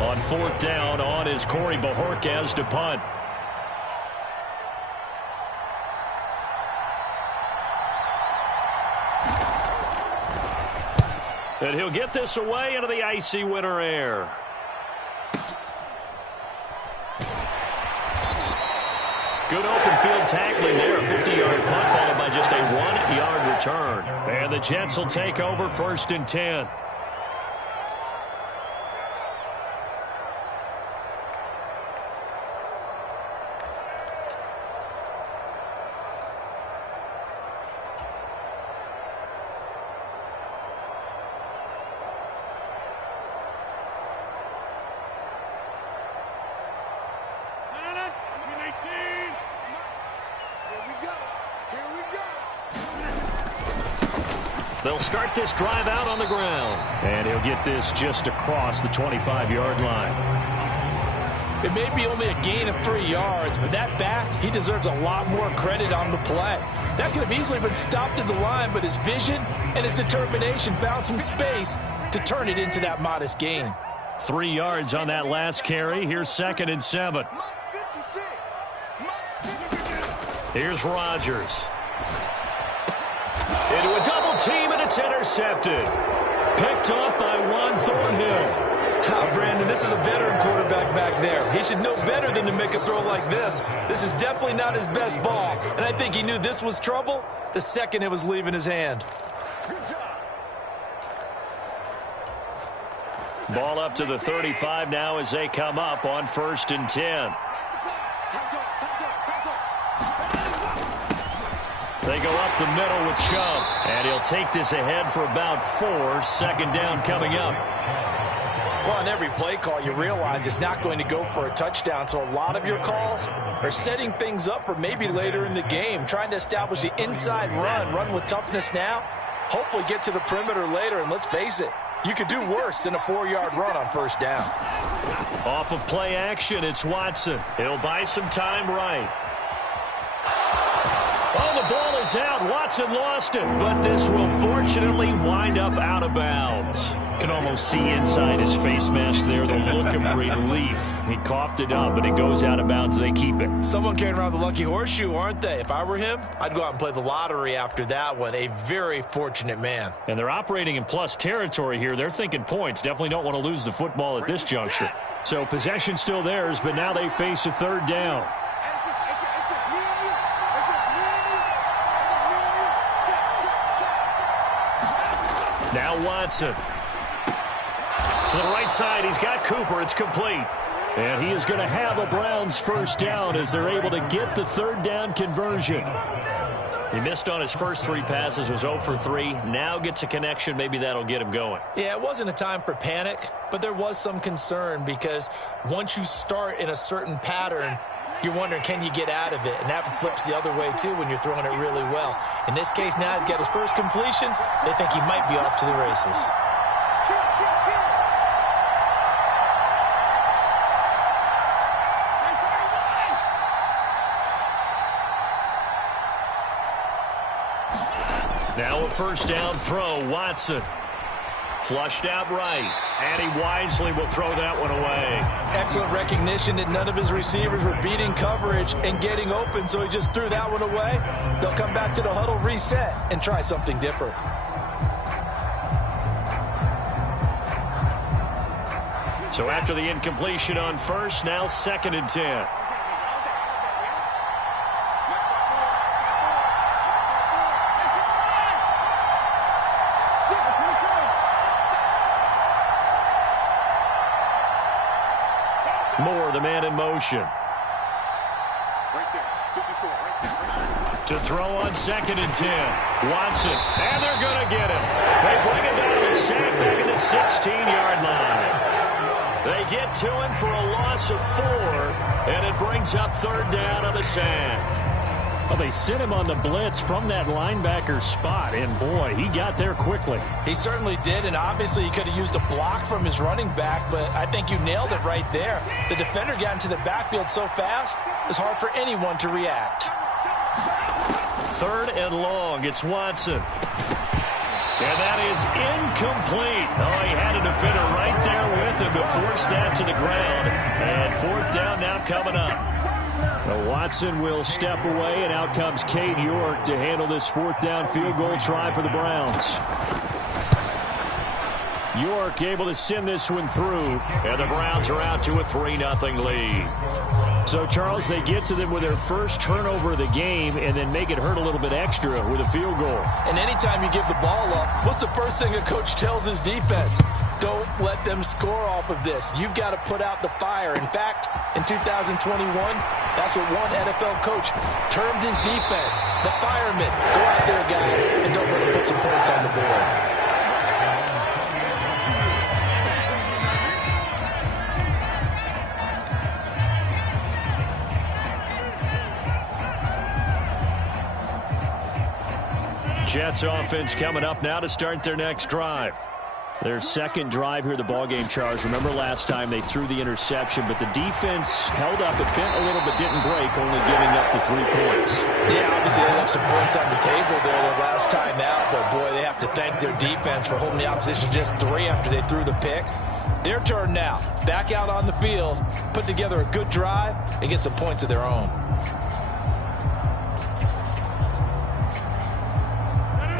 On fourth down, on is Corey Bajorquez to punt. And he'll get this away into the icy winter air. Good open field tackling there. A 50-yard punt followed by just a 1-yard return. And the Jets will take over 1st and 10. They'll start this drive out on the ground. And he'll get this just across the 25-yard line. It may be only a gain of 3 yards, but that back, he deserves a lot more credit on the play. That could have easily been stopped at the line, but his vision and his determination found some space to turn it into that modest gain. 3 yards on that last carry. Here's 2nd and 7. Here's Rodgers. Into a double team, and it's intercepted. Picked up by Juan Thornhill. Brandon, this is a veteran quarterback back there. He should know better than to make a throw like this. This is definitely not his best ball, and I think he knew this was trouble the second it was leaving his hand. Ball up to the 35 now as they come up on 1st and 10. They go up the middle with Chubb. And he'll take this ahead for about 4. 2nd down coming up. Well, on every play call, you realize it's not going to go for a touchdown. So a lot of your calls are setting things up for maybe later in the game, trying to establish the inside run with toughness now, hopefully get to the perimeter later. And let's face it, you could do worse than a 4-yard run on 1st down. Off of play action, it's Watson. He'll buy some time right. Oh, the ball is out. Watson lost it, but this will fortunately wind up out of bounds. Can almost see inside his face mask there the look of relief. He coughed it up, but it goes out of bounds. They keep it. Someone carrying around the lucky horseshoe, aren't they? If I were him, I'd go out and play the lottery after that one. A very fortunate man. And they're operating in plus territory here. They're thinking points. Definitely don't want to lose the football at this juncture. So possession still theirs, but now they face a 3rd down. Now Watson. To the right side, he's got Cooper. It's complete. And he is going to have a Browns 1st down as they're able to get the 3rd down conversion. He missed on his first 3 passes, was 0 for 3. Now gets a connection. Maybe that'll get him going. Yeah, it wasn't a time for panic, but there was some concern because once you start in a certain pattern, you're wondering, can you get out of it? And that flips the other way, too, when you're throwing it really well. In this case, now he's got his first completion. They think he might be off to the races. Now a 1st down throw, Watson. Flushed out right, and he wisely will throw that one away. Excellent recognition that none of his receivers were beating coverage and getting open, so he just threw that one away. They'll come back to the huddle, reset, and try something different. So after the incompletion on 1st, now 2nd and 10. Moore, the man in motion. To throw on 2nd and 10. Watson, and they're going to get him. They bring him down and sack back at the 16-yard line. They get to him for a loss of 4, and it brings up 3rd down on the sack. Well, they sent him on the blitz from that linebacker spot, and boy, he got there quickly. He certainly did, and obviously he could have used a block from his running back, but I think you nailed it right there. The defender got into the backfield so fast, it was hard for anyone to react. 3rd and long, it's Watson. And that is incomplete. Oh, he had a defender right there with them to force that to the ground. And fourth down now coming up. Well, Watson will step away, and out comes Cade York to handle this fourth down field goal try for the Browns. York able to send this one through, and the Browns are out to a 3-0 lead. So, Charles, they get to them with their first turnover of the game and then make it hurt a little bit extra with a field goal. And anytime you give the ball up, what's the first thing a coach tells his defense? Don't let them score off of this. You've got to put out the fire. In fact, in 2021, that's what one NFL coach termed his defense, the firemen. Go out there, guys, and don't let them put some points on the board. Jets offense coming up now to start their next drive. Their second drive here, the ballgame, Charles. Remember last time they threw the interception, but the defense held up. It bent a little but didn't break, only giving up the 3 points. Yeah, obviously they left some points on the table there the last time out, but boy, they have to thank their defense for holding the opposition just 3 after they threw the pick. Their turn now. Back out on the field, put together a good drive, and get some points of their own.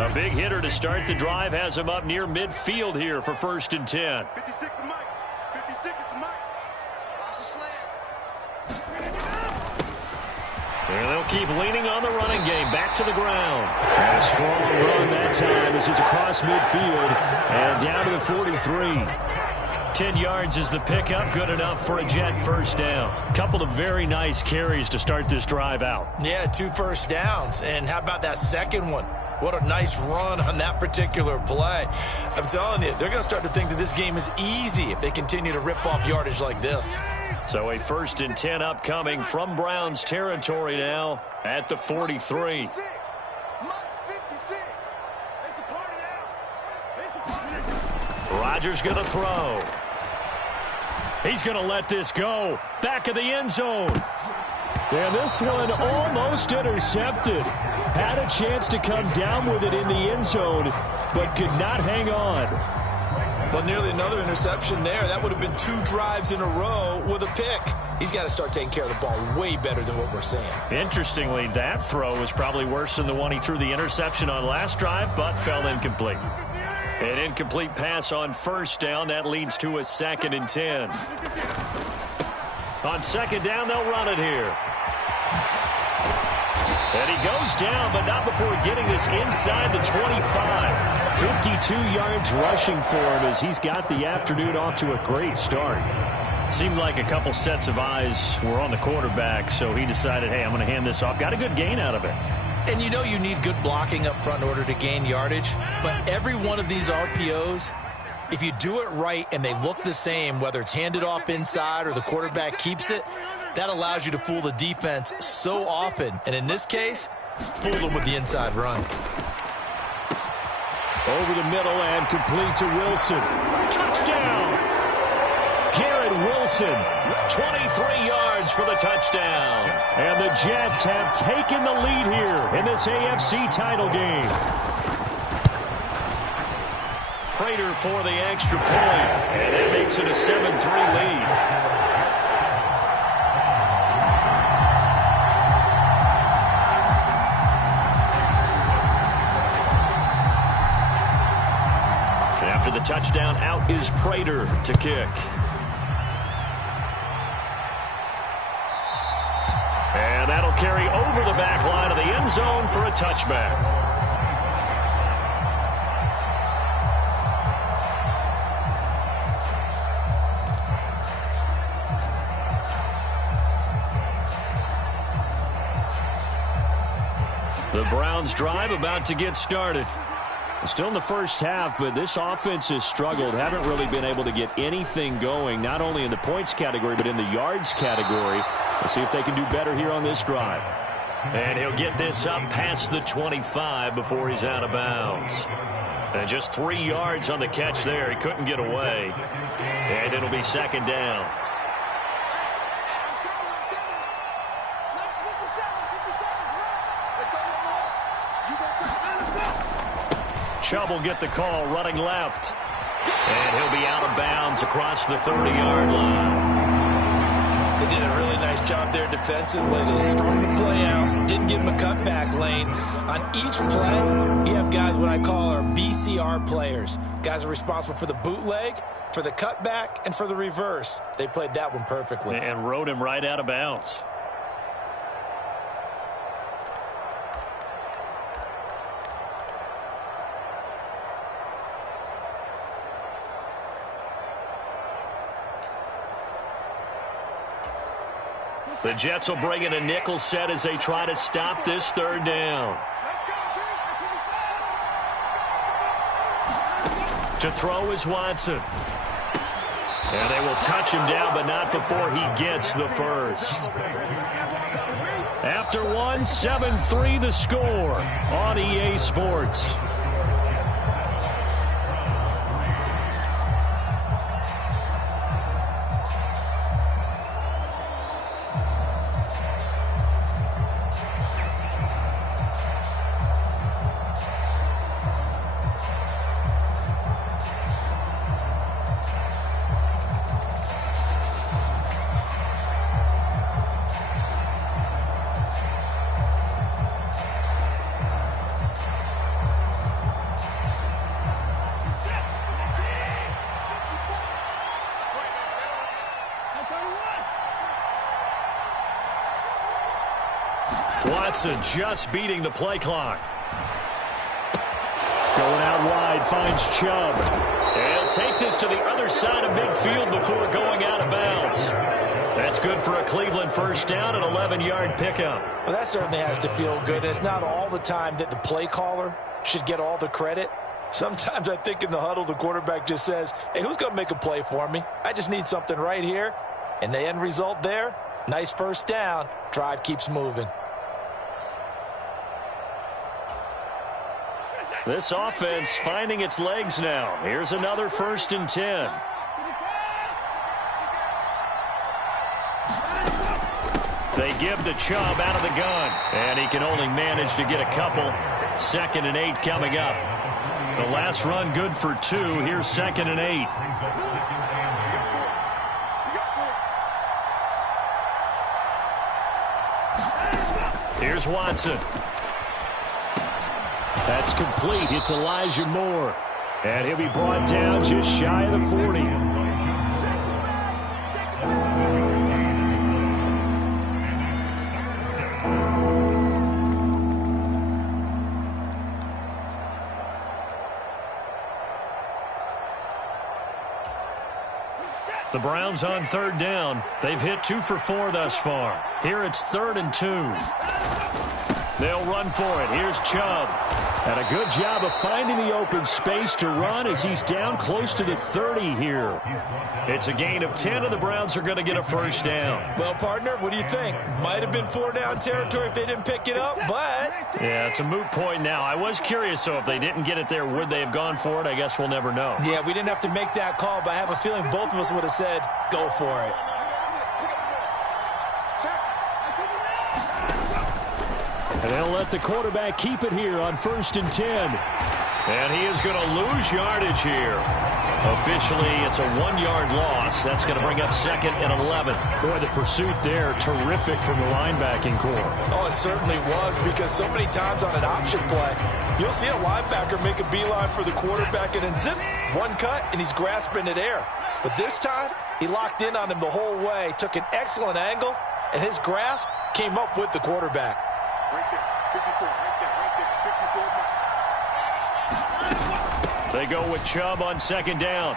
A big hitter to start the drive has him up near midfield here for 1st and 10. 56 to Mike. 56 is the Mike. Watch the slants. And they'll keep leaning on the running game. Back to the ground. And a strong run that time as he's across midfield and down to the 43. 10 yards is the pickup. Good enough for a Jet first down. Couple of very nice carries to start this drive out. Yeah, 2 first downs. And how about that second one? What a nice run on that particular play. I'm telling you, they're going to start to think that this game is easy if they continue to rip off yardage like this. So a 1st and 10 upcoming from Browns territory now at the 43. Rodgers going to throw. He's going to let this go. Back of the end zone. And this one almost intercepted. Had a chance to come down with it in the end zone, but could not hang on. Well, nearly another interception there. That would have been 2 drives in a row with a pick. He's got to start taking care of the ball way better than what we're seeing. Interestingly, that throw was probably worse than the one he threw the interception on last drive, but fell incomplete. An incomplete pass on first down. That leads to a 2nd and 10. On second down, they'll run it here. And he goes down, but not before getting this inside the 25. 52 yards rushing for him as he's got the afternoon off to a great start. Seemed like a couple sets of eyes were on the quarterback, so he decided, hey, I'm going to hand this off. Got a good gain out of it. And you know you need good blocking up front in order to gain yardage, but every one of these RPOs, if you do it right and they look the same, whether it's handed off inside or the quarterback keeps it, that allows you to fool the defense so often. And in this case, fool them with the inside run. Over the middle and complete to Wilson. Touchdown! Garrett Wilson, 23 yards for the touchdown. And the Jets have taken the lead here in this AFC title game. Prater for the extra point, and that makes it a 7-3 lead. After the touchdown, out is Prater to kick. And that'll carry over the back line of the end zone for a touchback. The Browns drive about to get started. Still in the first half, but this offense has struggled. Haven't really been able to get anything going, not only in the points category, but in the yards category. Let's see if they can do better here on this drive. And he'll get this up past the 25 before he's out of bounds. And just 3 yards on the catch there. He couldn't get away. And it'll be second down. Chubb will get the call running left. And he'll be out of bounds across the 30-yard line. They did a really nice job there defensively. They strung the play out, didn't give him a cutback lane. On each play, you have guys what I call our BCR players. Guys are responsible for the bootleg, for the cutback, and for the reverse. They played that one perfectly. And rode him right out of bounds. The Jets will bring in a nickel set as they try to stop this third down. To throw is Watson. And they will touch him down, but not before he gets the first. After one, 7-3 the score on EA Sports. Watson just beating the play clock. Going out wide, finds Chubb. And he'll take this to the other side of midfield before going out of bounds. That's good for a Cleveland first down, an 11-yard pickup. Well, that certainly has to feel good. It's not all the time that the play caller should get all the credit. Sometimes I think in the huddle, the quarterback just says, hey, who's going to make a play for me? I just need something right here. And the end result there, nice first down. Drive keeps moving. This offense finding its legs now. Here's another 1st and 10. They give the Chubb out of the gun, and he can only manage to get a couple. 2nd and 8 coming up. The last run good for 2. Here's 2nd and 8. Here's Watson. That's complete. It's Elijah Moore. And he'll be brought down just shy of the 40. The Browns on 3rd down. They've hit 2 for 4 thus far. Here it's 3rd and 2. They'll run for it. Here's Chubb. And a good job of finding the open space to run as he's down close to the 30 here. It's a gain of 10, and the Browns are going to get a first down. Well, partner, what do you think? Might have been 4-down territory if they didn't pick it up, but... Yeah, it's a moot point now. I was curious, so if they didn't get it there, would they have gone for it? I guess we'll never know. Yeah, we didn't have to make that call, but I have a feeling both of us would have said, go for it. And they'll let the quarterback keep it here on 1st and 10. And he is going to lose yardage here. Officially, it's a 1-yard loss. That's going to bring up 2nd and 11. Boy, the pursuit there, terrific from the linebacking core. Oh, it certainly was, because so many times on an option play, you'll see a linebacker make a beeline for the quarterback and then zip, one cut, and he's grasping it air. But this time, he locked in on him the whole way, took an excellent angle, and his grasp came up with the quarterback. Right there, 54, right there, 54. They go with Chubb on 2nd down.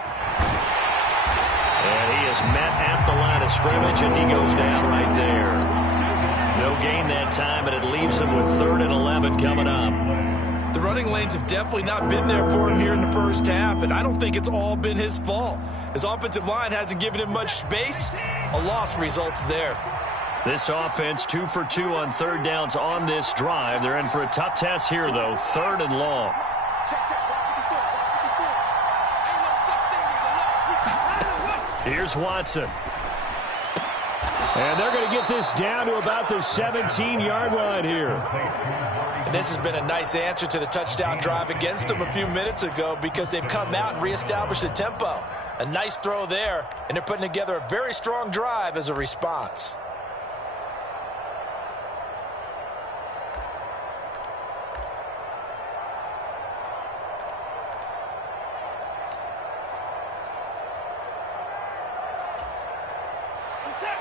And he is met at the line of scrimmage, and he goes down right there. No gain that time, and it leaves him with 3rd and 11 coming up. The running lanes have definitely not been there for him here in the first half, and I don't think it's all been his fault. His offensive line hasn't given him much space. A loss results there. This offense 2 for 2 on 3rd downs on this drive. They're in for a tough test here, though. 3rd and long. Here's Watson. And they're going to get this down to about the 17-yard line here. and this has been a nice answer to the touchdown drive against them a few minutes ago because they've come out and reestablished the tempo. A nice throw there, and they're putting together a very strong drive as a response.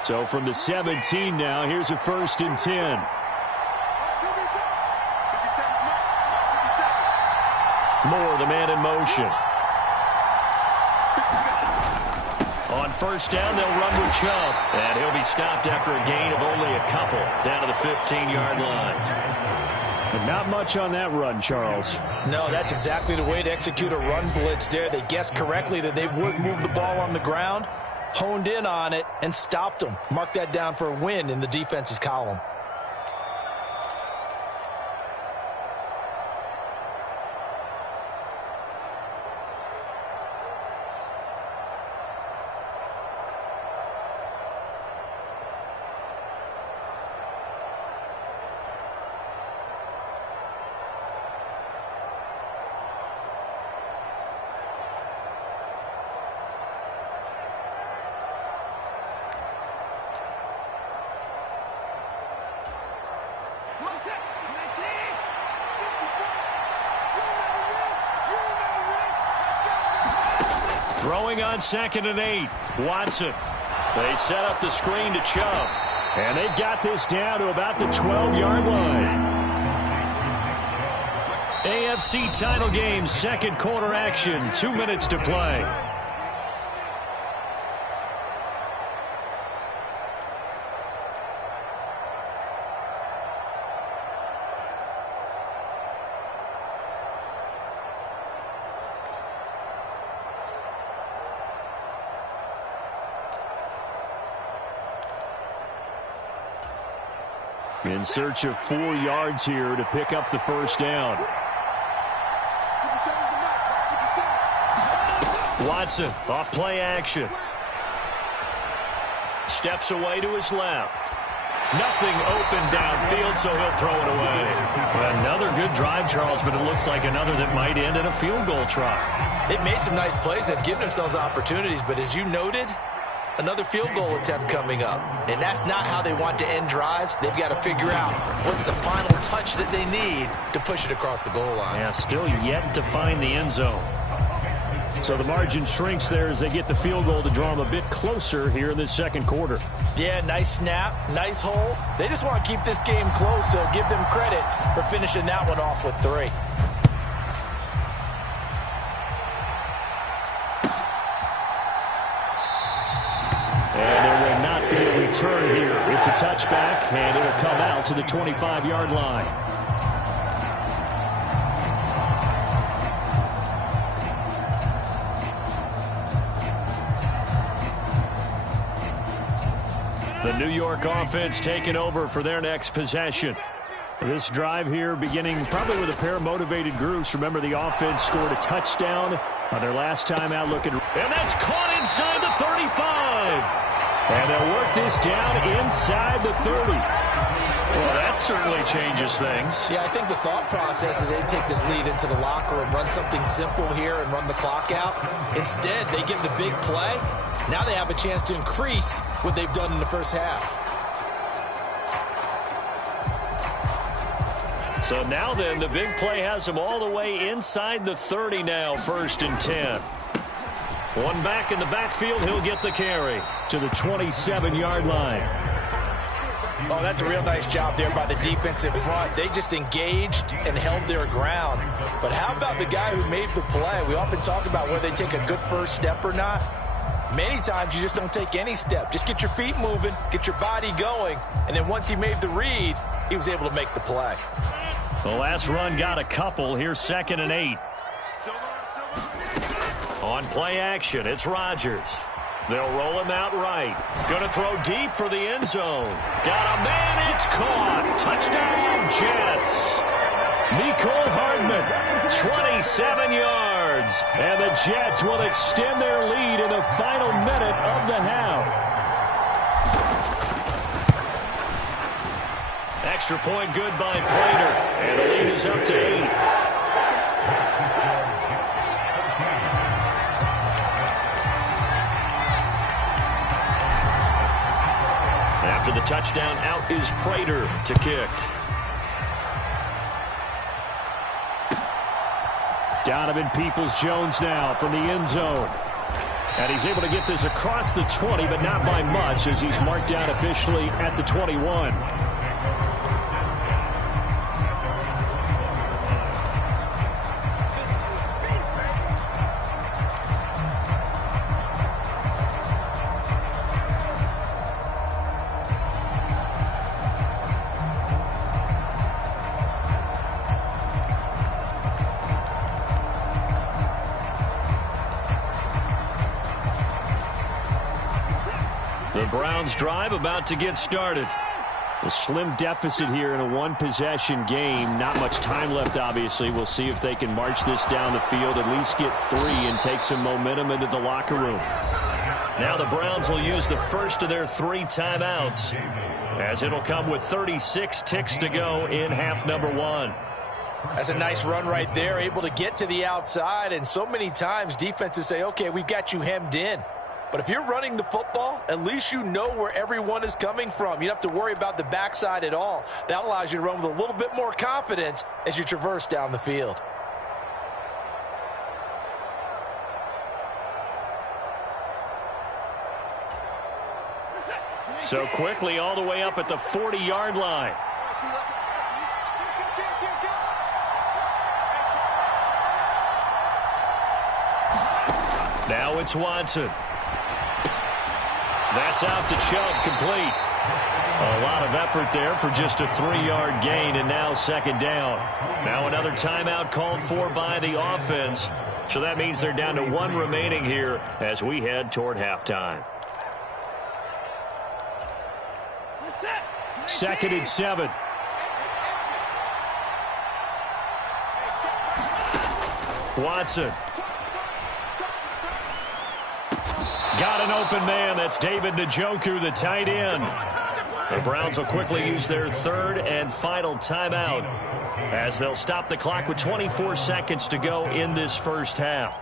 So from the 17 now, here's a 1st and 10. Moore, the man in motion. On 1st down, they'll run with Chubb. And he'll be stopped after a gain of only a couple down to the 15-yard line. And not much on that run, Charles. No, that's exactly the way to execute a run blitz there. They guessed correctly that they would move the ball on the ground, honed in on it, and stopped them. Mark that down for a win in the defense's column. Throwing on 2nd and 8. Watson. They set up the screen to Chubb. And they've got this down to about the 12-yard line. AFC title game, 2nd quarter action. 2 minutes to play. In search of 4 yards here to pick up the 1st down. Watson off play action. Steps away to his left. Nothing open downfield, so he'll throw it away. Another good drive, Charles, but it looks like another that might end in a field goal try. They've made some nice plays. They've given themselves opportunities, but as you noted, another field goal attempt coming up. And that's not how they want to end drives. They've got to figure out what's the final touch that they need to push it across the goal line. Yeah, still yet to find the end zone. So the margin shrinks there as they get the field goal to draw them a bit closer here in this 2nd quarter. Yeah, nice snap, nice hole. They just want to keep this game close, so give them credit for finishing that one off with 3. Turn here. It's a touchback, and it'll come out to the 25-yard line. The New York offense taking over for their next possession. This drive here beginning probably with a pair of motivated groups. Remember, the offense scored a touchdown on their last time out looking. And that's caught inside the 35. And they'll work this down inside the 30. Well, that certainly changes things. Yeah, I think the thought process is they take this lead into the locker room, run something simple here, and run the clock out. Instead, they get the big play. Now they have a chance to increase what they've done in the first half. So now then, the big play has them all the way inside the 30 now, 1st and 10. One back in the backfield, he'll get the carry to the 27-yard line. Oh, that's a real nice job there by the defensive front. They just engaged and held their ground. But how about the guy who made the play? We often talk about whether they take a good first step or not. Many times you just don't take any step. Just get your feet moving, get your body going, and then once he made the read, he was able to make the play. The last run got a couple. Here's 2nd and 8. On play action, it's Rodgers. They'll roll him out right. Going to throw deep for the end zone. Got a man, it's caught. Touchdown, Jets. Mecole Hardman, 27 yards. And the Jets will extend their lead in the final minute of the half. Extra point good by Prater, and the lead is up to 8. After the touchdown, out is Prater to kick. Donovan Peoples-Jones now from the end zone. And he's able to get this across the 20, but not by much, as he's marked down officially at the 21. The Browns drive about to get started. A slim deficit here in a one-possession game. Not much time left, obviously. We'll see if they can march this down the field, at least get 3, and take some momentum into the locker room. Now the Browns will use the first of their 3 timeouts, as it'll come with 36 ticks to go in half number 1. That's a nice run right there, able to get to the outside, and so many times defenses say, okay, we've got you hemmed in. But if you're running the football, at least you know where everyone is coming from. You don't have to worry about the backside at all. That allows you to run with a little bit more confidence as you traverse down the field. So quickly all the way up at the 40-yard line. Now it's Watson. That's out to Chubb, complete. A lot of effort there for just a 3-yard gain, and now second down. Now another timeout called for by the offense. So that means they're down to 1 remaining here as we head toward halftime. 2nd and 7. Watson. Got an open man. That's David Njoku, the tight end. The Browns will quickly use their 3rd and final timeout, as they'll stop the clock with 24 seconds to go in this first half.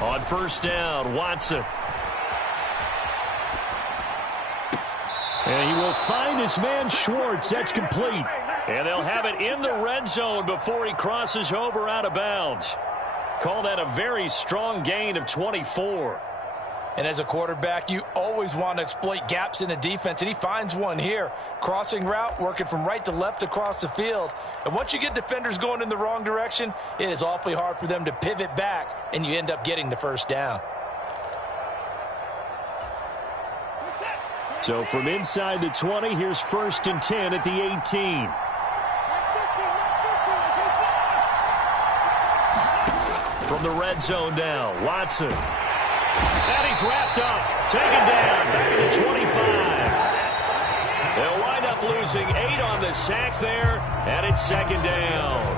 On first down, Watson. And he will find his man Schwartz. That's complete. And they'll have it in the red zone before he crosses over out of bounds. Call that a very strong gain of 24. And as a quarterback, you always want to exploit gaps in the defense, and he finds one here. Crossing route, working from right to left across the field. And once you get defenders going in the wrong direction, it is awfully hard for them to pivot back, and you end up getting the first down. So from inside the 20, here's 1st and 10 at the 18. From the red zone now, Watson. And he's wrapped up, taken down, back at the 25. They'll wind up losing 8 on the sack there, and it's second down.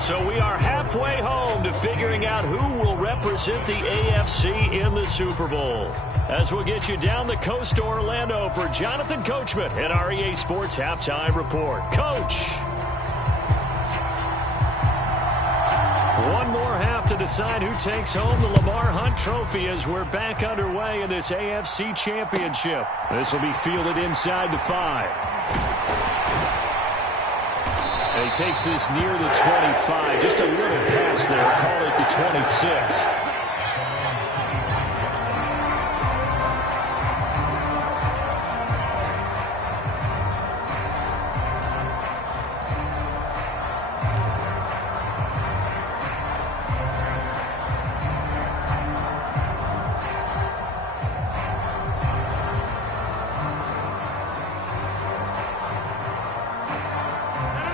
So we are halfway home to figuring out who will represent the AFC in the Super Bowl. As we'll get you down the coast to Orlando for Jonathan Coachman at our EA Sports Halftime Report. Coach! One more half to decide who takes home the Lamar Hunt Trophy as we're back underway in this AFC Championship. This will be fielded inside the 5. And he takes this near the 25. Just a little pass there. Call it the 26.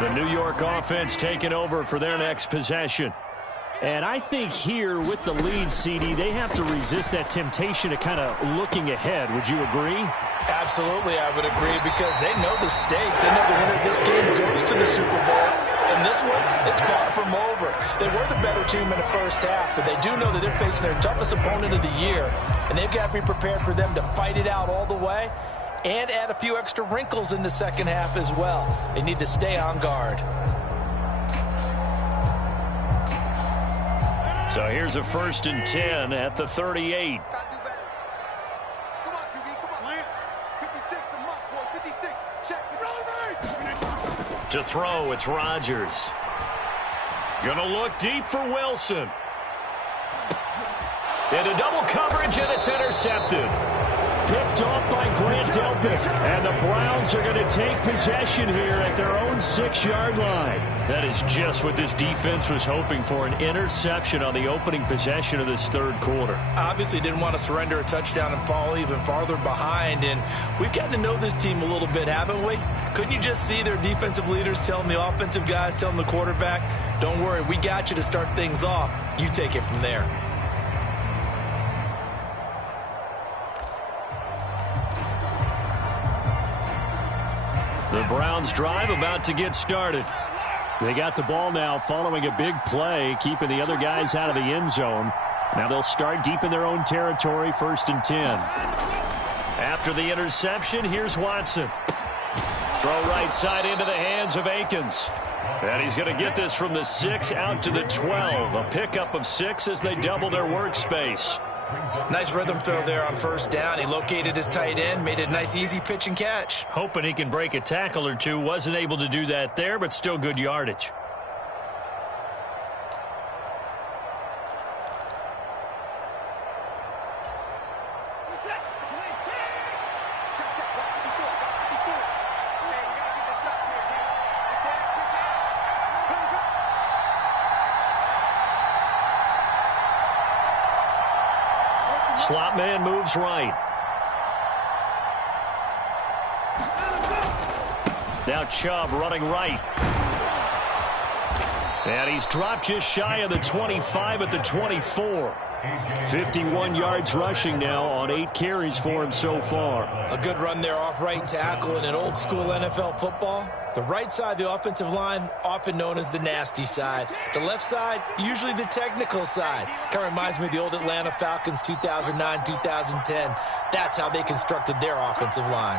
The New York offense taking over for their next possession. And I think here with the lead, CD, they have to resist that temptation to kind of looking ahead. Would you agree? Absolutely, I would agree, because they know the stakes. They know the winner of this game goes to the Super Bowl. And this one, it's far from over. They were the better team in the first half, but they do know that they're facing their toughest opponent of the year, and they've got to be prepared for them to fight it out all the way and add a few extra wrinkles in the second half as well. They need to stay on guard. So here's a 1st and 10 at the 38. Gotta do better. Come on, QB, come on. 56, the mark, boys. 56. Check. To throw, it's Rodgers. Gonna look deep for Wilson. Into double coverage, and it's intercepted. Picked off by Grant Delpit. And the Browns are going to take possession here at their own 6-yard line. That is just what this defense was hoping for, an interception on the opening possession of this third quarter. Obviously didn't want to surrender a touchdown and fall even farther behind, and we've got to know this team a little bit, haven't we? Couldn't you just see their defensive leaders telling the offensive guys, telling the quarterback, don't worry, we got you to start things off. You take it from there. The Browns drive about to get started. They got the ball now following a big play, keeping the other guys out of the end zone. Now they'll start deep in their own territory, 1st and 10. After the interception, here's Watson. Throw right side into the hands of Akins. And he's going to get this from the 6 out to the 12. A pickup of 6 as they double their workspace. Nice rhythm throw there on 1st down. He located his tight end, made a nice easy pitch and catch. Hoping he can break a tackle or two. Wasn't able to do that there, but still good yardage. Slot man moves right. Now Chubb running right. And he's dropped just shy of the 25 at the 24. 51 yards rushing now on 8 carries for him so far. A good run there off right tackle in an old school NFL football. The right side of the offensive line, often known as the nasty side. The left side, usually the technical side. Kind of reminds me of the old Atlanta Falcons 2009, 2010. That's how they constructed their offensive line.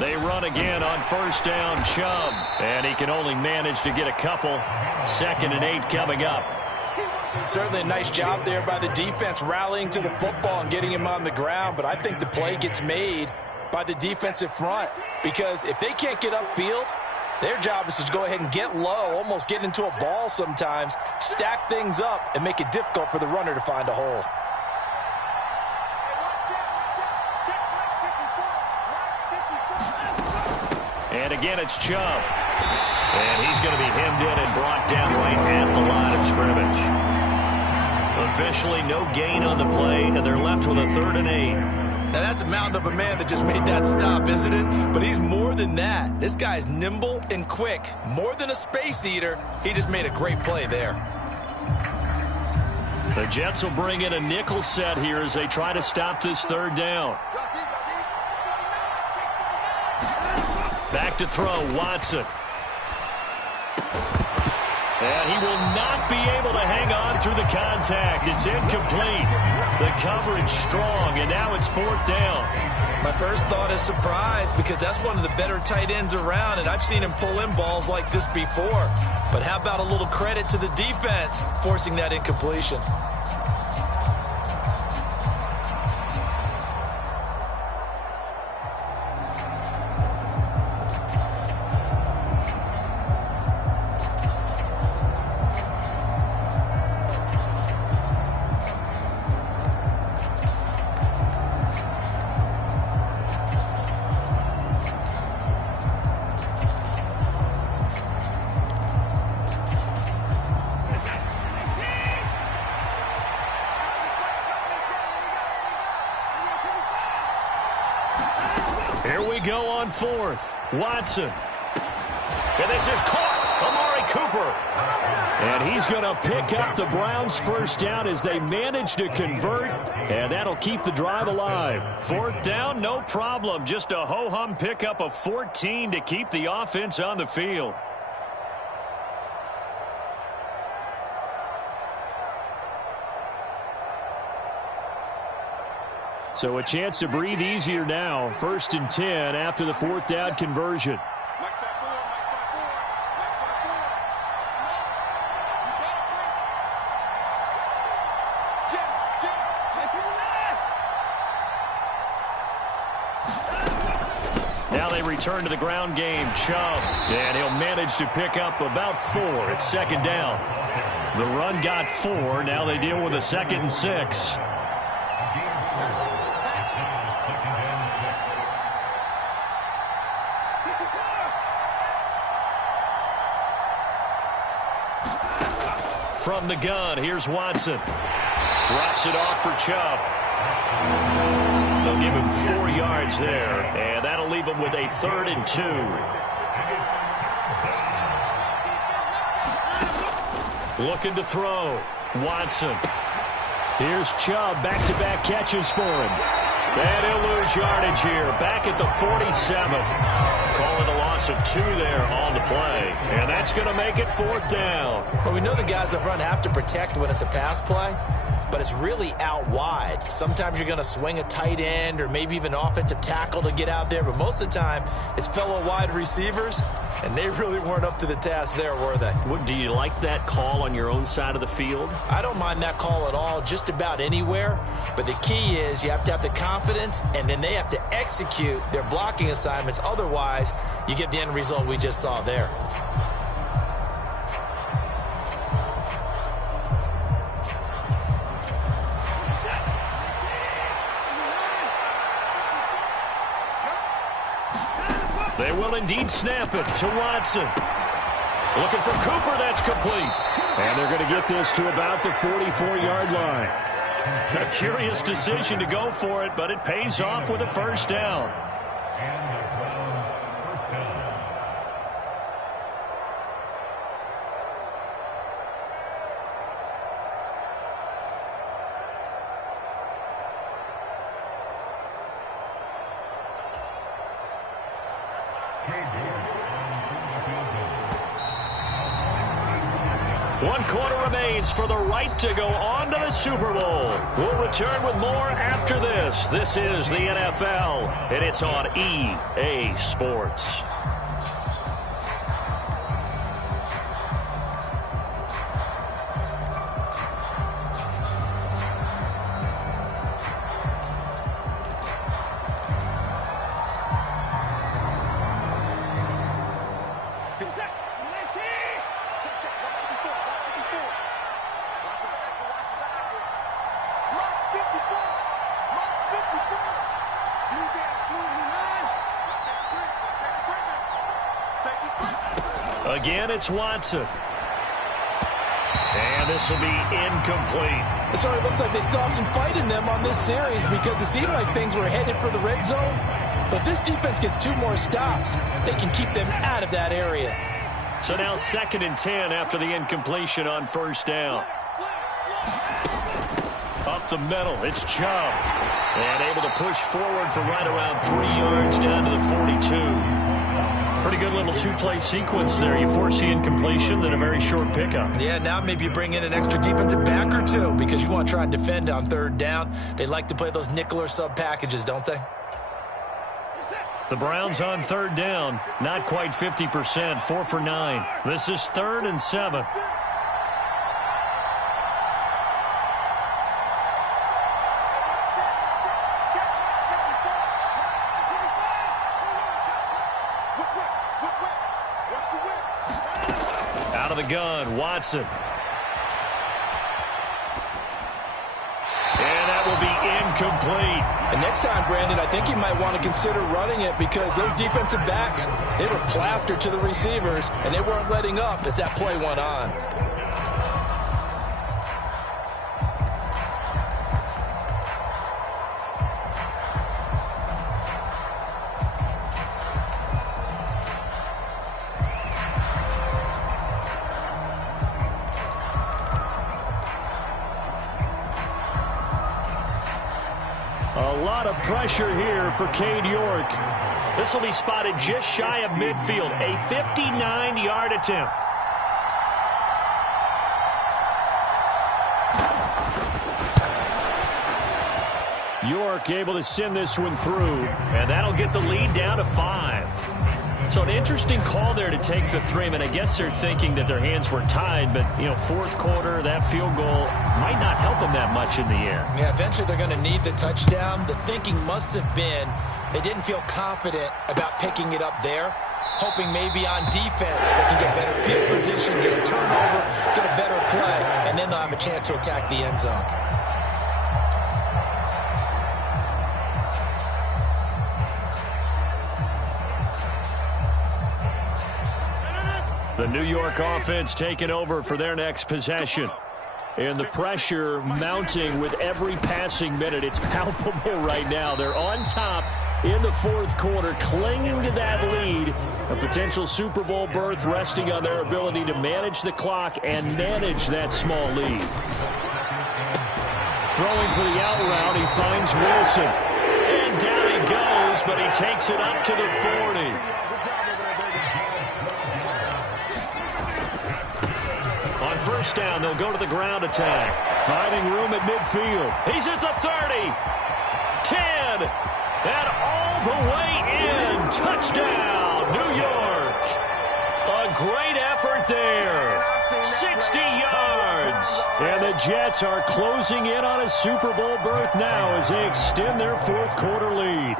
They run again on 1st down, Chubb. And he can only manage to get a couple. 2nd and 8 coming up. Certainly a nice job there by the defense rallying to the football and getting him on the ground, but I think the play gets made by the defensive front, because if they can't get upfield, their job is to go ahead and get low, almost get into a ball sometimes, stack things up, and make it difficult for the runner to find a hole. And again, it's Chubb. And he's going to be hemmed in and brought down right at the line of scrimmage. Officially no gain on the play, and they're left with a 3rd and 8. Now that's a mountain of a man that just made that stop, isn't it? But he's more than that. This guy's nimble and quick. More than a space eater. He just made a great play there. The Jets will bring in a nickel set here as they try to stop this 3rd down. Back to throw, Watson. And he will not be able to hang on through the contact. It's incomplete. The coverage strong, and now it's 4th down. My first thought is surprise, because that's one of the better tight ends around, and I've seen him pull in balls like this before. But how about a little credit to the defense forcing that incompletion? go on fourth. Watson. And this is caught. Amari Cooper. And he's going to pick up the Browns' first down as they manage to convert, and that'll keep the drive alive. Fourth down, no problem. Just a ho-hum pickup of 14 to keep the offense on the field. So a chance to breathe easier now. 1st and 10 after the 4th down conversion. Now they return to the ground game. Chubb. And he'll manage to pick up about 4. It's 2nd down. The run got 4. Now they deal with a 2nd and 6. From the gun, here's Watson. Drops it off for Chubb. They'll give him 4 yards there, and that'll leave him with a 3rd and 2. Looking to throw. Watson. Here's Chubb, back-to-back catches for him. And he'll lose yardage here, back at the 47. Call it a loss of 2 there on the play. And that's going to make it 4th down. Well, we know the guys up front have to protect when it's a pass play, but it's really out wide. Sometimes you're going to swing a tight end or maybe even an offensive tackle to get out there, but most of the time it's fellow wide receivers, and they really weren't up to the task there, were they? Do you like that call on your own side of the field? I don't mind that call at all, just about anywhere. But the key is you have to have the confidence, and then they have to execute their blocking assignments. Otherwise, you get the end result we just saw there. They will indeed snap it to Watson. Looking for Cooper. That's complete. And they're going to get this to about the 44-yard line. A curious decision to go for it, but it pays off with a 1st down. One quarter remains for the right to go on to the Super Bowl. We'll return with more after this. This is the NFL, and it's on EA Sports. Again, it's Watson. And this will be incomplete. It already looks like they still have some fight in them on this series because it seemed like things were headed for the red zone. But if this defense gets 2 more stops, they can keep them out of that area. So now 2nd and 10 after the incompletion on 1st down. Up the middle, it's Chubb. And able to push forward for right around 3 yards down to the 42. Pretty good little 2-play sequence there. You force the incompletion, then a very short pickup. Yeah, now maybe you bring in an extra defensive back or 2 because you want to try and defend on 3rd down. They like to play those nickel or sub packages, don't they? The Browns on 3rd down. Not quite 50%, 4 for 9. This is 3rd and 7. Out of the gun, Watson. And that will be incomplete. And next time, Brandon, I think you might want to consider running it because those defensive backs, they were plastered to the receivers, and they weren't letting up as that play went on. A lot of pressure here for Cade York. This will be spotted just shy of midfield. A 59-yard attempt. York able to send this one through. And that'll get the lead down to 5. So an interesting call there to take the 3. I mean, I guess they're thinking that their hands were tied, but, you know, fourth quarter, that field goal might not help them that much in the air. Yeah, eventually they're going to need the touchdown. The thinking must have been they didn't feel confident about picking it up there, hoping maybe on defense they can get better field position, get a turnover, get a better play, and then they'll have a chance to attack the end zone. The New York offense taking over for their next possession. And the pressure mounting with every passing minute. It's palpable right now. They're on top in the fourth quarter, clinging to that lead. A potential Super Bowl berth resting on their ability to manage the clock and manage that small lead. Throwing for the out route, he finds Wilson. And down he goes, but he takes it up to the 40. On first down, they'll go to the ground attack. Finding room at midfield. He's at the 30. 10. And all the way in. Touchdown, New York. A great effort there. 60 yards. And the Jets are closing in on a Super Bowl berth now as they extend their fourth quarter lead.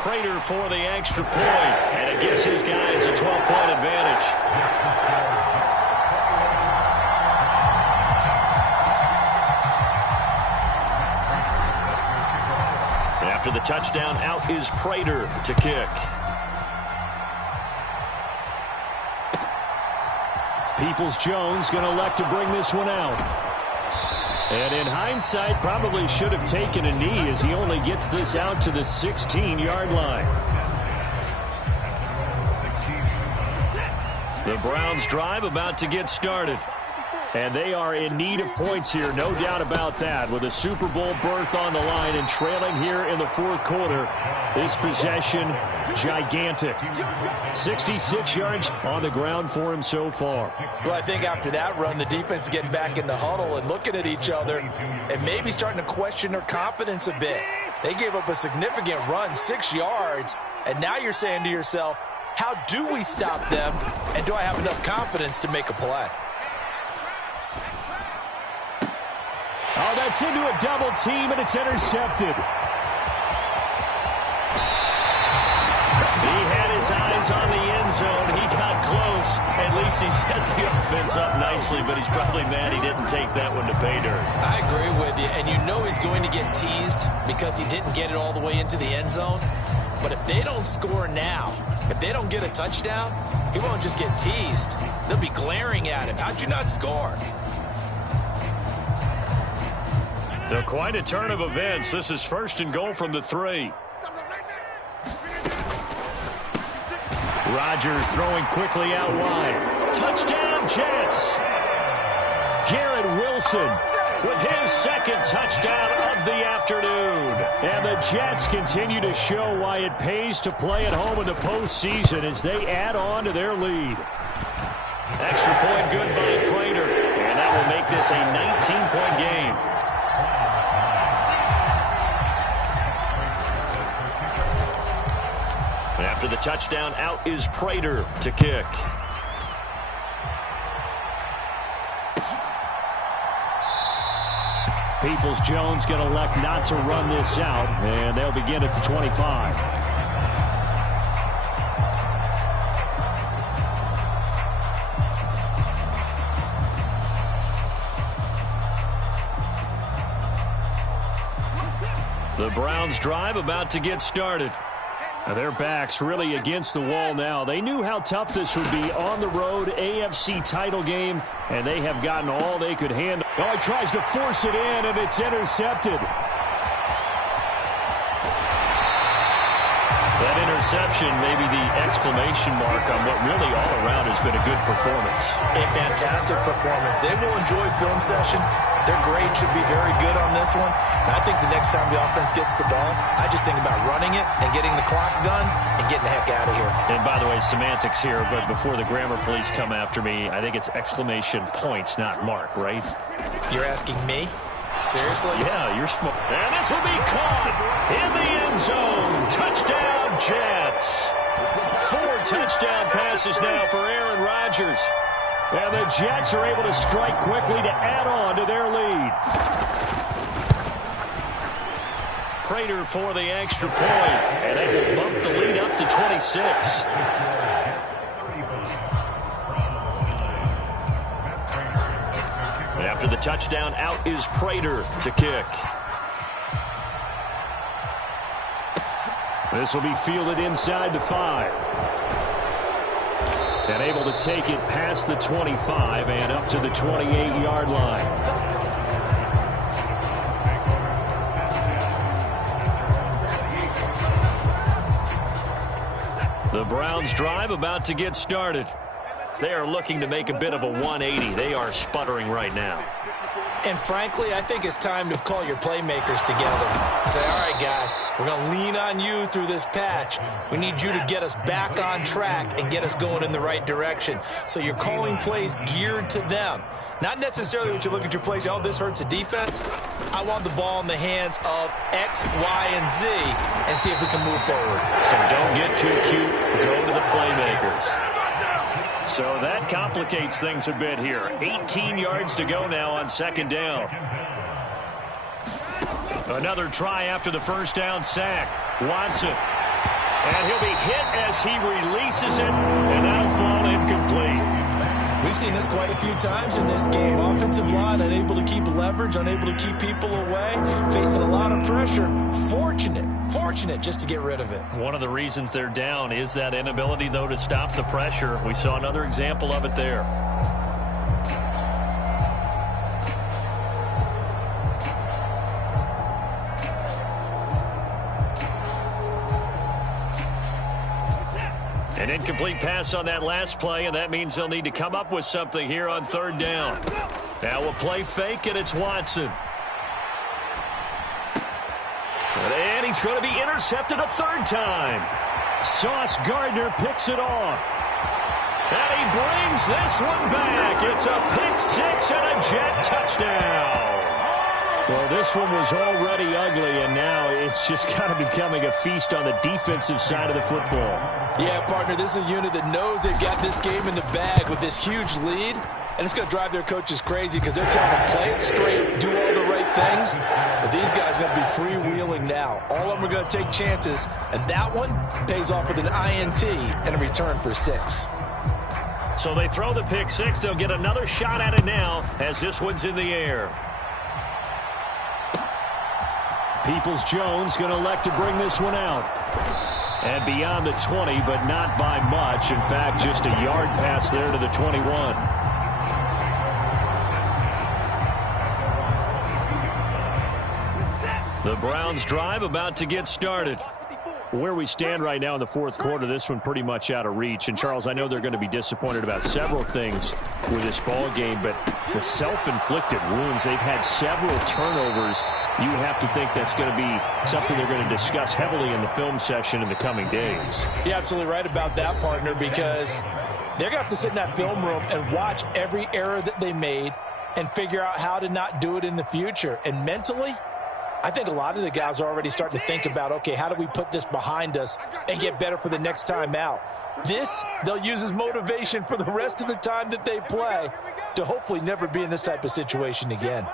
Prater for the extra point, and it gives his guys a 12-point advantage. After the touchdown, out is Prater to kick. Peoples-Jones going to elect to bring this one out. And in hindsight, probably should have taken a knee as he only gets this out to the 16-yard line. The Browns drive about to get started. And they are in need of points here, no doubt about that. With a Super Bowl berth on the line and trailing here in the fourth quarter, this possession, gigantic. 66 yards on the ground for him so far. Well, I think after that run, the defense is getting back in the huddle and looking at each other and maybe starting to question their confidence a bit. They gave up a significant run, 6 yards, and now you're saying to yourself, how do we stop them, and do I have enough confidence to make a play? Oh, that's into a double team, and it's intercepted. He had his eyes on the end zone. He got close. At least he set the offense up nicely, but he's probably mad he didn't take that one to pay dirt. I agree with you, and you know he's going to get teased because he didn't get it all the way into the end zone. But if they don't score now, if they don't get a touchdown, he won't just get teased. They'll be glaring at him. How'd you not score? Now, quite a turn of events. This is first and goal from the 3. Rodgers throwing quickly out wide. Touchdown, Jets. Garrett Wilson with his second touchdown of the afternoon. And the Jets continue to show why it pays to play at home in the postseason as they add on to their lead. Extra point good by Prater. And that will make this a 19-point game. After the touchdown, out is Prater to kick. Peoples-Jones going to elect not to run this out, and they'll begin at the 25. The Browns drive about to get started. Now their backs really against the wall now. They knew how tough this would be on the road, AFC title game, and they have gotten all they could handle. Oh, he tries to force it in, and it's intercepted. That interception, maybe the exclamation mark on what really all around has been a good performance. A fantastic performance. They will enjoy film session. Their grade should be very good on this one. And I think the next time the offense gets the ball, I just think about running it and getting the clock done and getting the heck out of here. And by the way, semantics here, but before the grammar police come after me, I think it's exclamation point, not mark, right? You're asking me? Seriously? Yeah, you're smart. And this will be caught in the end zone. Touchdown, Jets. 4 touchdown passes now for Aaron Rodgers. And the Jets are able to strike quickly to add on to their lead. Prater for the extra point, and they will bump the lead up to 26. After the touchdown, out is Prater to kick. This will be fielded inside the 5. And able to take it past the 25 and up to the 28-yard line. The Browns drive about to get started. They are looking to make a bit of a 180. They are sputtering right now. And frankly, I think it's time to call your playmakers together and say, all right, guys, we're going to lean on you through this patch. We need you to get us back on track and get us going in the right direction. So you're calling plays geared to them. Not necessarily when you look at your plays, oh, this hurts the defense. I want the ball in the hands of X, Y, and Z and see if we can move forward. So don't get too cute. Go to the playmakers. So that complicates things a bit here. 18 yards to go now on second down. Another try after the first down sack. Watson. And he'll be hit as he releases it, and that'll fall incomplete. We've seen this quite a few times in this game. Offensive line unable to keep leverage, unable to keep people away, facing a lot of pressure. Fortunate just to get rid of it. One of the reasons they're down is that inability, though, to stop the pressure. We saw another example of it there. An incomplete pass on that last play, and that means they'll need to come up with something here on third down. Now we'll play fake, and it's Watson. And he's going to be intercepted a third time. Sauce Gardner picks it off. And he brings this one back. It's a pick six and a Jet touchdown. Well, this one was already ugly, and now it's just kind of becoming a feast on the defensive side of the football. Yeah, partner, this is a unit that knows they've got this game in the bag with this huge lead, and it's going to drive their coaches crazy because they're telling them play it straight, do all the right things, but these guys are going to be freewheeling now. All of them are going to take chances, and that one pays off with an INT and a return for 6. So they throw the pick six. They'll get another shot at it now as this one's in the air. Peoples-Jones going to elect to bring this one out. And beyond the 20, but not by much. In fact, just a yard pass there to the 21. The Browns drive about to get started. Where we stand right now in the fourth quarter, this one pretty much out of reach. And, Charles, I know they're going to be disappointed about several things with this ball game, but the self-inflicted wounds, they've had several turnovers. You have to think that's going to be something they're going to discuss heavily in the film session in the coming days. You're absolutely right about that, partner, because they're going to have to sit in that film room and watch every error that they made and figure out how to not do it in the future. And mentally, I think a lot of the guys are already starting to think about, okay, how do we put this behind us and get better for the next time out? This, they'll use as motivation for the rest of the time that they play to hopefully never be in this type of situation again.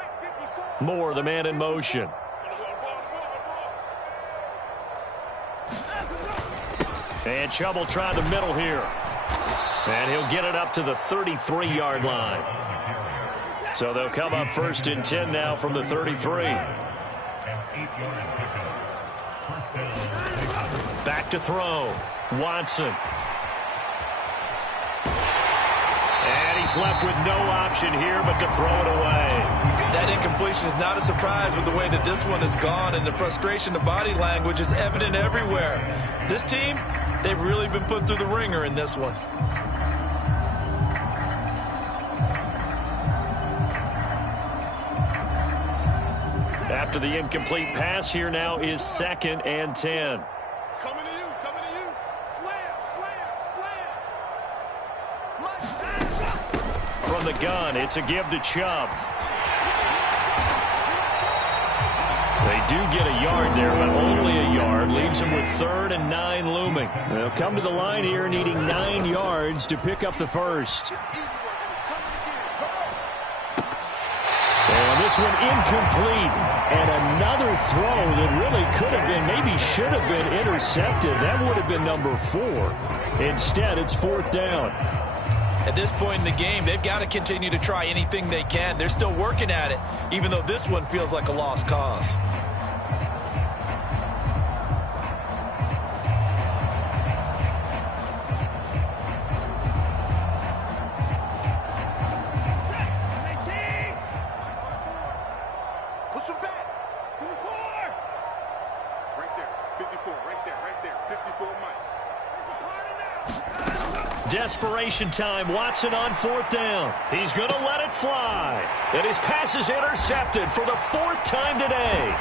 Moore, the man in motion. And Chubb will try the middle here. And he'll get it up to the 33-yard line. So they'll come up first and 10 now from the 33. Back to throw. Watson. And he's left with no option here but to throw it away. That incompletion is not a surprise with the way that this one has gone, and the frustration, the body language is evident everywhere. This team, They've really been put through the ringer in this one. After the incomplete pass, here now is 2nd and 10. Coming to you, coming to you. Slam, slam, slam. From the gun, it's a give to Chubb. They do get a yard there, but only a yard. Leaves them with 3rd and 9 looming. They'll come to the line here needing 9 yards to pick up the first. And this one incomplete. And another throw that really could have been, maybe should have been intercepted. That would have been number 4. Instead, it's 4th down. At this point in the game, they've got to continue to try anything they can. They're still working at it, even though this one feels like a lost cause. Push him back. 54. Right there. 54. Right there. Right there. 54 Mike. It's a party now. Desperation time. Watson on 4th down. He's going to let it fly. And his pass is intercepted for the 4th time today.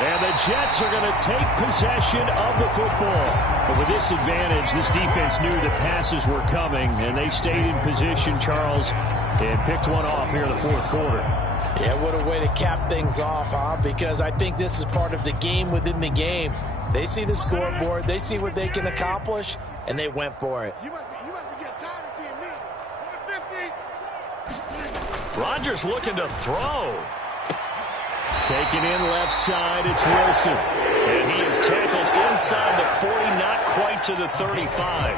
And the Jets are going to take possession of the football. But with this advantage, this defense knew that passes were coming, and they stayed in position, Charles, and picked one off here in the 4th quarter. Yeah, what a way to cap things off, huh? Because I think this is part of the game within the game. They see the scoreboard, they see what they can accomplish, and they went for it. You must be getting tired of seeing me. 50. Rodgers looking to throw. Taken in left side, it's Wilson. And he is tackled inside the 40, not quite to the 35.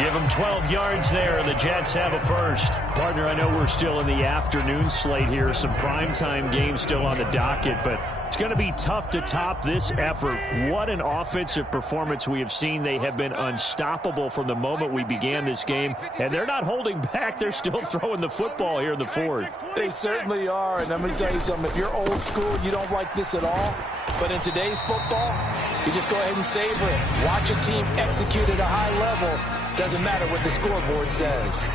Give him 12 yards there, and the Jets have a first. Partner, I know we're still in the afternoon slate here. Some primetime games still on the docket, but it's going to be tough to top this effort. What an offensive performance we have seen. They have been unstoppable from the moment we began this game, and they're not holding back. They're still throwing the football here in the 4th. They certainly are, and let me tell you something. If you're old school, you don't like this at all. But in today's football, you just go ahead and savor it. Watch a team execute at a high level. Doesn't matter what the scoreboard says.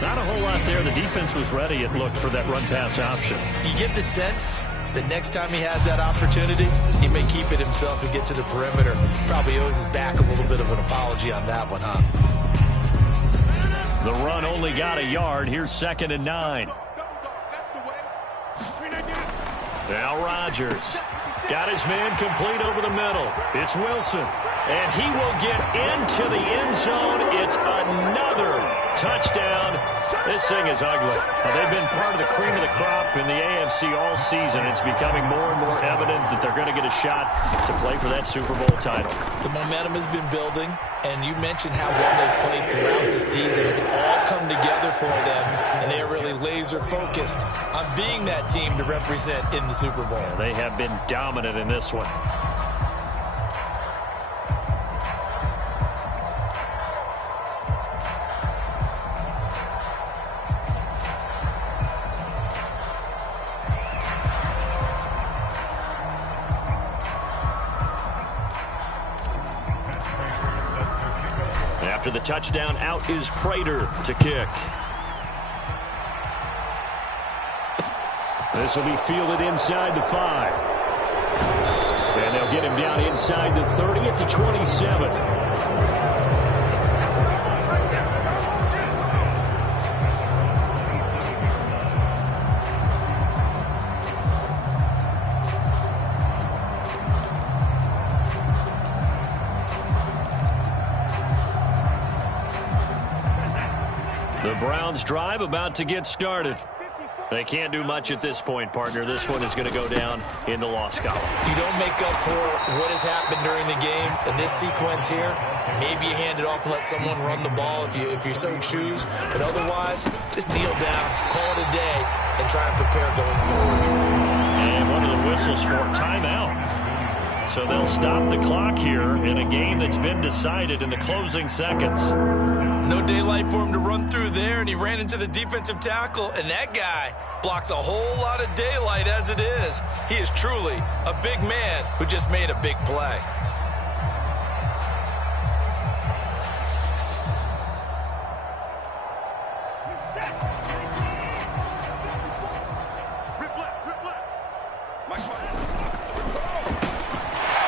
Not a whole lot there. The defense was ready, it looked, for that run-pass option. You get the sense that next time he has that opportunity, he may keep it himself and get to the perimeter. Probably owes his back a little bit of an apology on that one, huh? The run only got a yard. Here's 2nd and 9. Now Rodgers got his man complete over the middle. It's Wilson. And he will get into the end zone. It's another touchdown. This thing is ugly. Now, they've been part of the cream of the crop in the AFC all season. It's becoming more and more evident that they're going to get a shot to play for that Super Bowl title. The momentum has been building, and you mentioned how well they've played throughout the season. It's all come together for them, and they are really laser-focused on being that team to represent in the Super Bowl. They have been dominant in this one. After the touchdown, out is Prater to kick. This will be fielded inside the 5. And they'll get him down inside the 30 at the 27. The Browns drive about to get started. They can't do much at this point, partner. This one is going to go down in the loss column. You don't make up for what has happened during the game. In this sequence here, maybe you hand it off and let someone run the ball if you so choose. But otherwise, just kneel down, call it a day, and try and prepare going forward. And one of the whistles for timeout. So they'll stop the clock here in a game that's been decided in the closing seconds. No daylight for him to run through there, and he ran into the defensive tackle, and that guy blocks a whole lot of daylight as it is. He is truly a big man who just made a big play.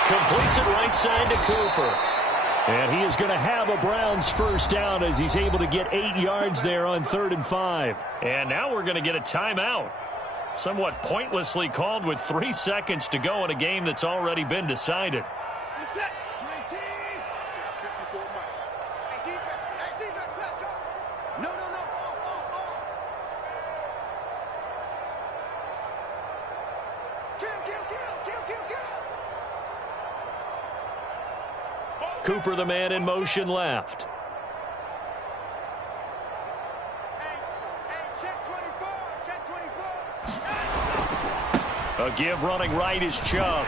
Completes it right side to Cooper. And he is going to have a Browns first down as he's able to get 8 yards there on 3rd and 5. And now we're going to get a timeout. Somewhat pointlessly called with 3 seconds to go in a game that's already been decided. Cooper, the man in motion left. A give running right is Chubb.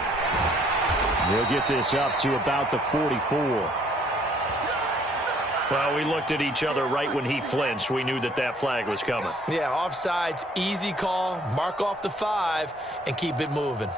He'll get this up to about the 44. Well, we looked at each other right when he flinched. We knew that that flag was coming. Yeah, offsides, easy call. Mark off the 5 and keep it moving.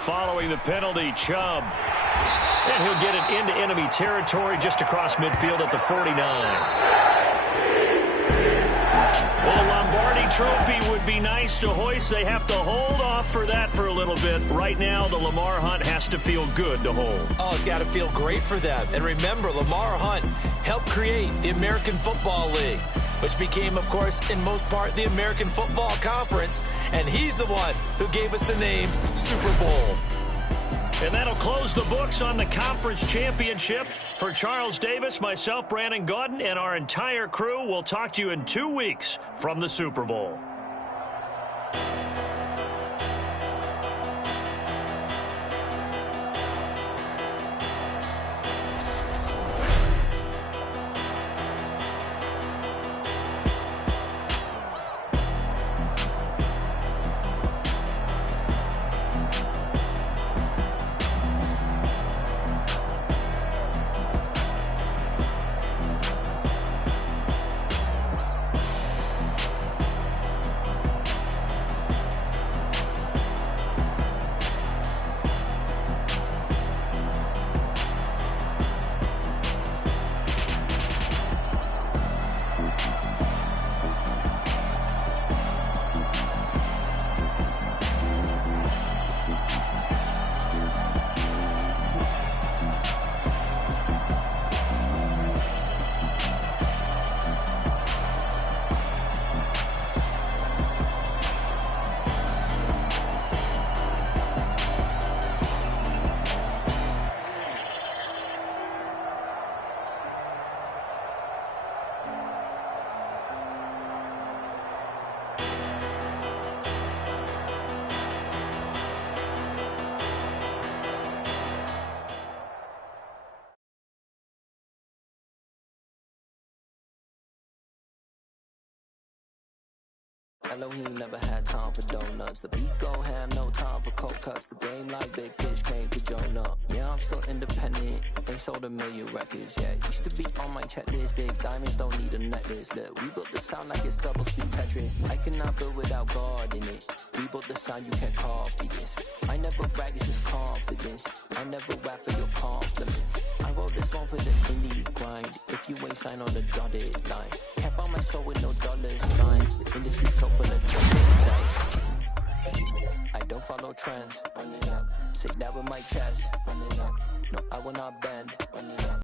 Following the penalty, Chubb. And he'll get it into enemy territory just across midfield at the 49. Well, the Lombardi Trophy would be nice to hoist. They have to hold off for that for a little bit. Right now, the Lamar Hunt has to feel good to hold. Oh, it's got to feel great for them. And remember, Lamar Hunt helped create the American Football League, which became, of course, in most part, the American Football Conference. And he's the one who gave us the name Super Bowl. And that'll close the books on the conference championship. For Charles Davis, myself, Brandon Gaudin, and our entire crew, we'll talk to you in 2 weeks from the Super Bowl. Elohim never had time for donuts. The beat go ham, no time for cold cuts. The game like big bitch came to Jonah. Yeah, I'm still independent. They sold 1 million records. Yeah, used to be on my checklist. Big diamonds don't need a necklace. Look, we built the sound like it's double speed Tetris. I cannot build without God in it. We built the sound, you can't copy this. I never brag, it's just confidence. I never rap for your compliments. I wrote this one for the indie grind. If you ain't signed on the dotted line, can't buy my soul with no dollar signs. The industry so full of dice. I don't follow trends. Say that with my chest. No, I will not bend.